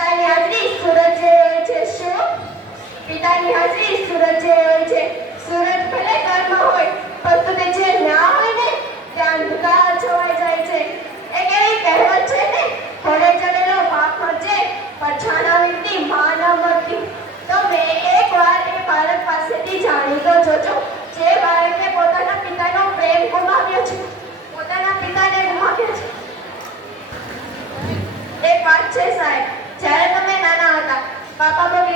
પિતાની હાજરી સૂરજ જે હોય છે શું પિતાની હાજરી સૂરજ જેવી હોય છે સૂરજ ભલે ઘરમાં હોય પરંતુ તે જે ના હોય ને ત્યાં અંધકાર છવાઈ જાય છે એક એવી કહેવત છે ને ઘોડે ચડેલો બાપ મરજે પછાણા વીણતી માં ન મરતી તમે એકવાર એ બાળક પાસેથી જાણી તો જોજો જે બાળકે પોતાના પિતાનો પ્રેમ ગુમાવ્યો છે પોતાના પિતાને ગુમાવ્યો છે એક વાત છે સાહેબ જ્યારે તમે નાના હતા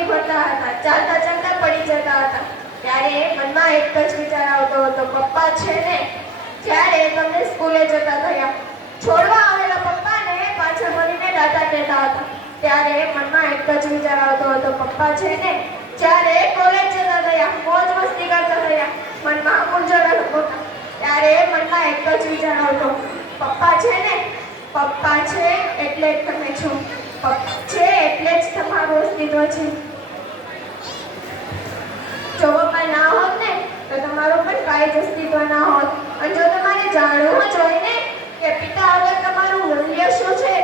પાપા ભરતા હતા. ચાલતા ચાલતા પડી જતા હતા. ત્યારે મનમાં એક જ વિચાર આવતો હતો, પપ્પા છે ને? જ્યારે તમે સ્કૂલે જતા થયા. છોડવા આવેલા પપ્પાને પાછળ મળીને દાદા કહેતા હતા. ત્યારે મનમાં એક જ વિચાર આવતો હતો, પપ્પા છે ને? જ્યારે કોલેજ જતા થયા, મોજ મસ્તી કરતા થયા. મનમાં મૂંઝવણ હતા. ત્યારે મનમાં એક જ વિચાર આવતો, પપ્પા છે ને? પપ્પા છે એટલે જ તમે છો. છે એટલે જ તમારું અસ્તિત્વ છે જો પપ્પા ના હોત ને તો તમારું પણ કાંઈ જ અસ્તિત્વ ના હોત. અને જો તમારે જાણવું જ હોય ને કે પિતા આગળ તમારું મૂલ્ય શું છે,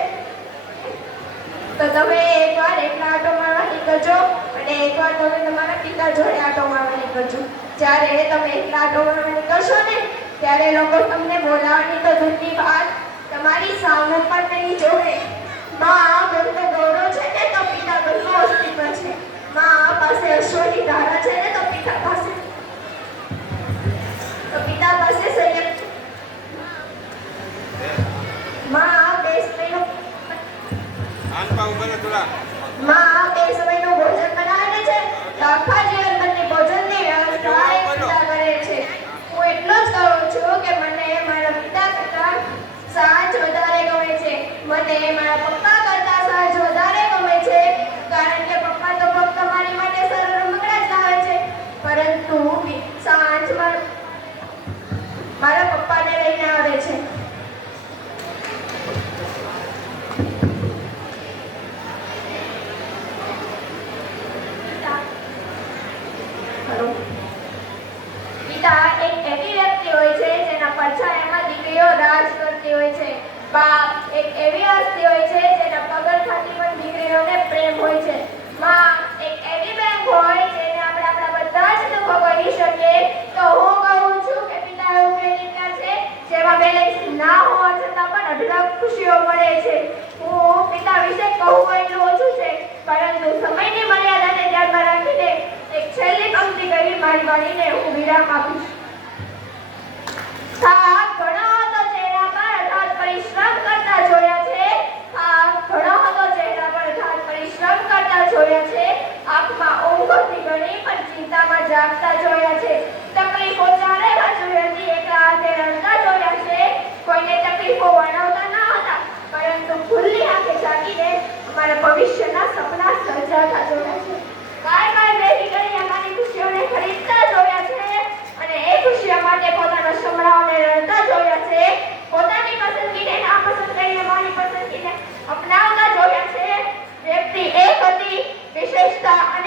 તો તમે એકવાર એકલા આટો મારવા નીકળજો અને એકવાર તમે તમારા પિતા જોડે આટો મારવા નીકળજો જ્યારે તમે એકલા આટો મારવા નીકળશો ને, ત્યારે લોકો તમને બોલાવવાની તો દૂરની વાત. તમારી સામે પણ નહીં જોવે. માં ગંધ ગૌરવ છે ને, તો પિતા ઘરનું અસ્તિત્વ છે. માં પાસે અશ્વની ધારા માં બે સમયનું ભોજન બનાવે છે તો આખા જીવનભરની ભોજનની વ્યવસ્થા એ પિતા કરે છે હું એટલો જ કહું છું કે મને મારા પિતા કરતા સાંજ વધારે ગમે છે મને મારા પપ્પા કરતા સાંજ વધારે ગમે છે કારણ કે પપ્પા તો ફક્ત મારી માટે સરળ રમકડા જ લાવે છે પરંતુ પી- સાંજ માર- મારા પપ્પાને લઈને આવે છે ખરો. પિતા એક એવી વ્યક્તિ હોય છે જેના પડછાયામાં દીકરીઓ રાજ કરતી હોય છે એક એવી હસ્તી હોય છે જેના પગરખાથી પણ દીકરીઓને પ્રેમ હોય છે. માં, એક એવી હોય જોયા છે? આંખમાં ઊંઘોથી ઘણી પણ ચિંતામાં જાગતા જોયા છે. તકલીફો ચારેવા જોઈ હતી, એકલા હાથે રડતા જોયા છે. કોઈને તકલીફો વર્ણવતા ન હતા, પરંતુ ખુલ્લી આંખે જાગીને અમારા ભવિષ્યના સપના સર્જાતા જોયા છે. કાય કાય બેસી કરી અમારી ખુશીઓને ખરીદતા જોયા છે અને એ ખુશીઓ માટે પોતાના સમરાઓને રડતા જોયા છે. પોતાની પસંદગીને નાપસંદ કરીને અમારી પસંદગીને અપનાવતા Fiesta